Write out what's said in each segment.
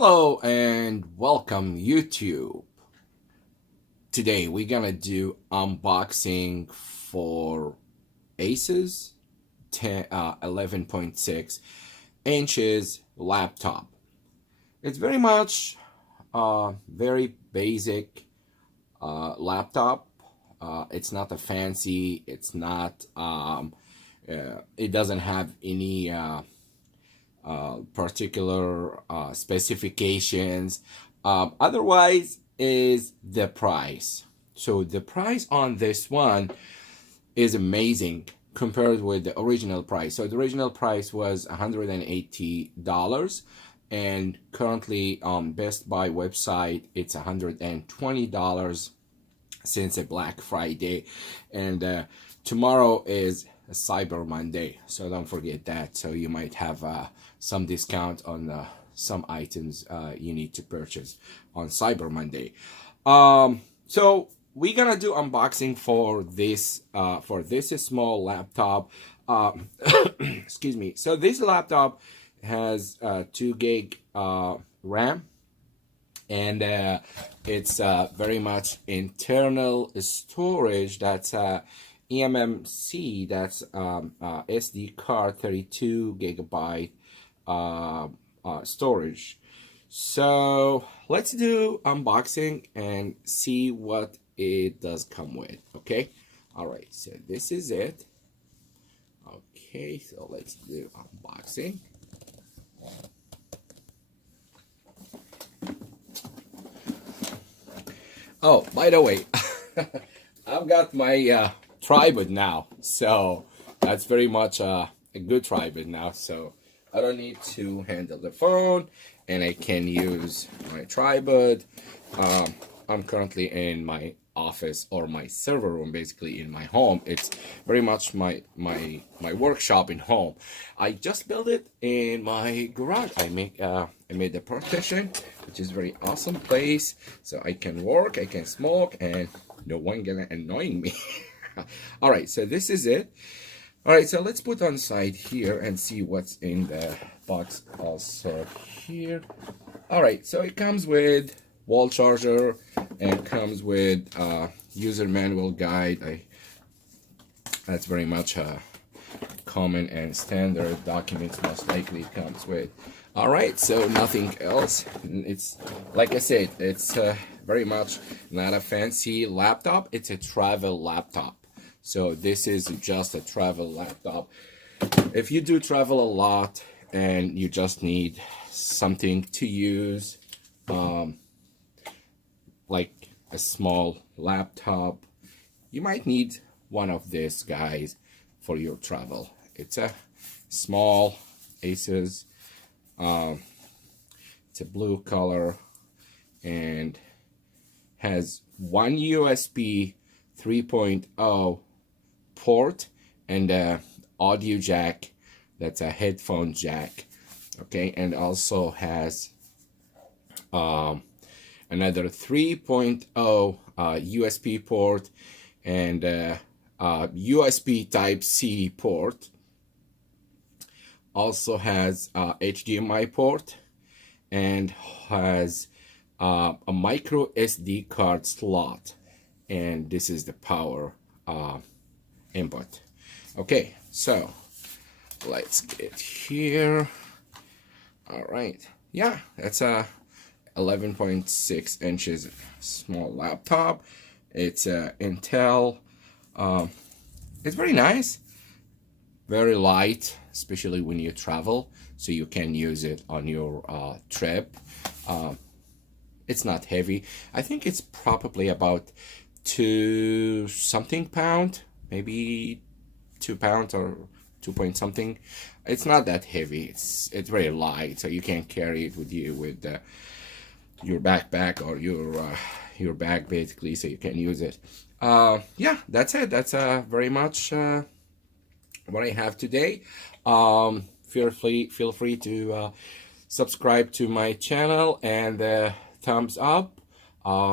Hello and welcome YouTube. Today we're gonna do unboxing for Asus 11.6 inches laptop. It's very much very basic laptop. It's not a fancy. It's not. It doesn't have any particular specifications. Otherwise is the price. So the price on this one is amazing compared with the original price. So the original price was $180, and currently on Best Buy website it's $120 since a Black Friday, and tomorrow is a Cyber Monday, so don't forget that. So you might have some discount on some items you need to purchase on Cyber Monday. So we're gonna do unboxing for this small laptop. Excuse me. So this laptop has 2 gig RAM, and it's very much internal storage. That's eMMC, that's SD card, 32 gigabyte storage. So let's do unboxing and see what it does come with. Okay, all right, so this is it. Okay, so let's do unboxing. Oh, by the way, I've got my tripod now, so that's very much a good tripod now, so I don't need to handle the phone and I can use my tripod. I'm currently in my office, or my server room, basically in my home. It's very much my workshop in home. I just built it in my garage. I made the partition, which is very awesome place, so I can work, I can smoke, and no one gonna annoy me. All right, so this is it. All right, so let's put on side here and see what's in the box also here. All right, so it comes with wall charger and comes with user manual guide. That's very much a common and standard documents, most likely it comes with. All right, so nothing else. It's like I said, it's very much not a fancy laptop. It's a travel laptop. So this is just a travel laptop. If you do travel a lot and you just need something to use, like a small laptop, you might need one of these guys for your travel. It's a small Asus. It's a blue color and has one USB 3.0 port and a audio jack. That's a headphone jack. Okay, and also has another 3.0 USB port and USB Type-C port. Also has HDMI port and has a micro SD card slot, and this is the power input. Okay, so let's get here. All right, yeah, that's a 11.6 inches small laptop. It's Intel. It's very nice, very light, especially when you travel, so you can use it on your trip. It's not heavy. I think it's probably about 2 something pound, maybe 2 pounds or 2 point something. It's not that heavy. It's very light, so you can carry it with you with your backpack or your bag, basically, so you can use it. Yeah, that's it. That's very much what I have today. Feel free to subscribe to my channel and thumbs up.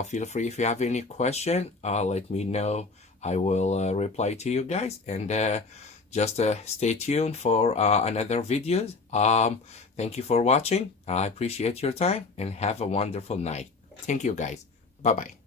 Feel free, if you have any question, let me know. I will reply to you guys, and just stay tuned for another videos. Thank you for watching. I appreciate your time and have a wonderful night. Thank you guys. Bye bye.